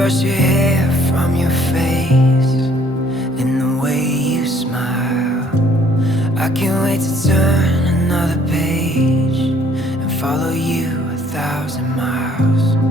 brush your hair from your face, in the way you smile. I can't wait to turn another page and follow you 1,000 miles.